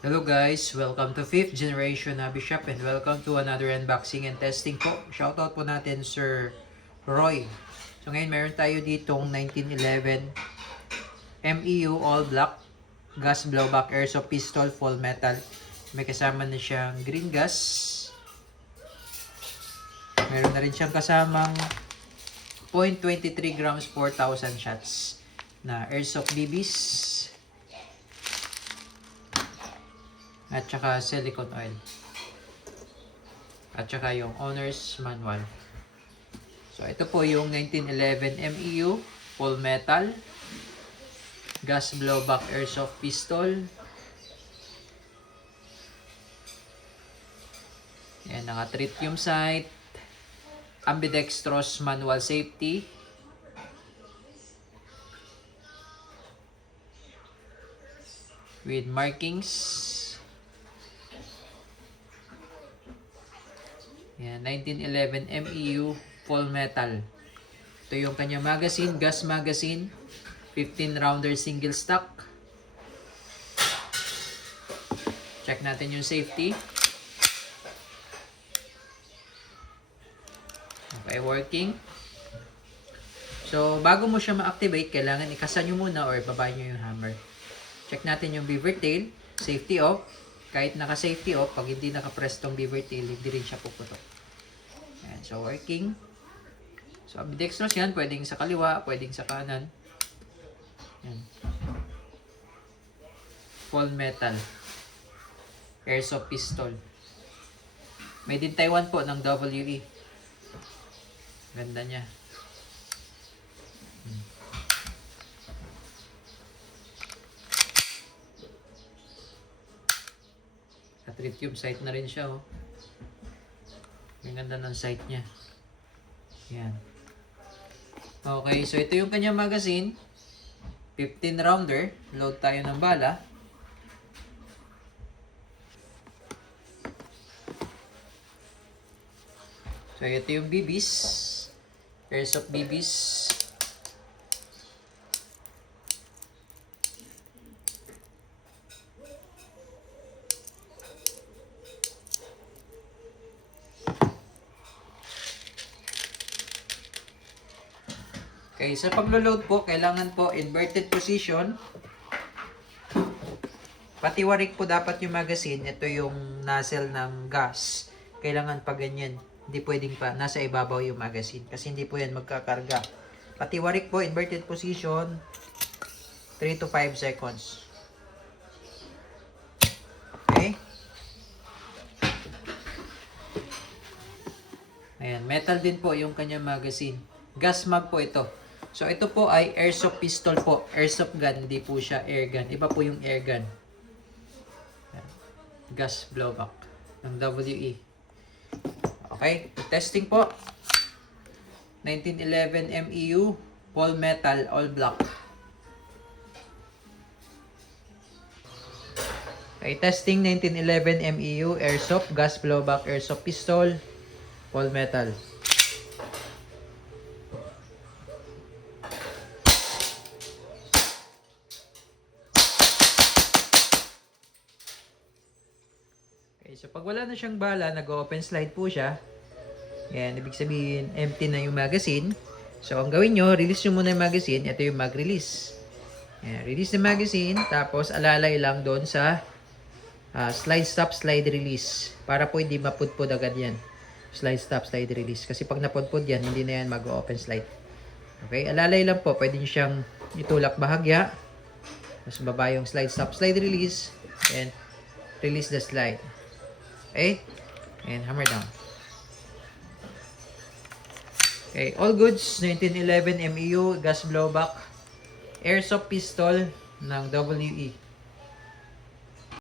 Hello guys, welcome to 5th Generation Hobby Shop and welcome to another unboxing and testing po. Shoutout po natin Sir Roy. So ngayon meron tayo ditong 1911 MEU All Black Gas Blowback Airsoft Pistol Full Metal. May kasama na siyang green gas. Meron na rin siyang kasamang 0.23 grams 4,000 shots na Airsoft BBs. At saka silicone oil. At saka yung owner's manual. So ito po yung 1911 MEU full metal gas blowback airsoft pistol. Yan, naka tritium sight, ambidextrous manual safety. With markings. Yan, 1911 MEU full metal. Ito yung kanya magazine, gas magazine, 15 rounder single stock. Check natin yung safety. Okay, working. So, bago mo siya ma-activate, kailangan ikasan nyo muna or baba nyo yung hammer. Check natin yung beaver tail, safety off. Kahit naka-safety off, pag hindi naka-press tong beaver tail, hindi rin siya puputok. Ayan, so working. So ambidextrous yan, pwedeng sa kaliwa, pwedeng sa kanan. Ayan. Full metal. Airsoft pistol. Made in Taiwan po ng WE. Ganda niya. Tritium sight na rin siya, oh. Ang ganda ng sight niya. Yan. Okay, so ito yung kanyang magazine. 15 rounder. Load tayo ng bala. So ito yung BBs. Airsoft BBs. Okay, sa paglo-load po, kailangan po inverted position. Patiwarik po dapat yung magazine. Ito yung nozzle ng gas. Kailangan pa ganyan. Hindi pwedeng pa nasa ibabaw yung magazine kasi hindi po yan magkakarga. Patiwarik po, inverted position, 3 to 5 seconds. Okay? Ayan, metal din po yung kanyang magazine. Gas mag po ito. So, ito po ay airsoft pistol po. Airsoft gun, hindi po siya air gun. Iba po yung air gun. Gas blowback ng WE. Okay, testing po. 1911 MEU, full metal, all black. Okay, testing 1911 MEU, airsoft, gas blowback, airsoft pistol, full metal. Okay, so pag wala na siyang bala, nag-open slide po siya. Yan, ibig sabihin, empty na yung magazine. So, ang gawin nyo, release nyo muna yung magazine. Ito yung mag-release. Yan, release the magazine. Tapos, alalay lang doon sa slide stop, slide release. Para po hindi mapudpud agad yan. Slide stop, slide release. Kasi pag napudpud yan, hindi na yan mag-open slide. Okay, alalay lang po. Pwede nyo siyang itulak bahagya. Tapos, baba yung slide stop, slide release. And, release the slide. Okay? And hammer down. Okay, all goods, 1911 MEU, gas blowback, airsoft pistol ng WE.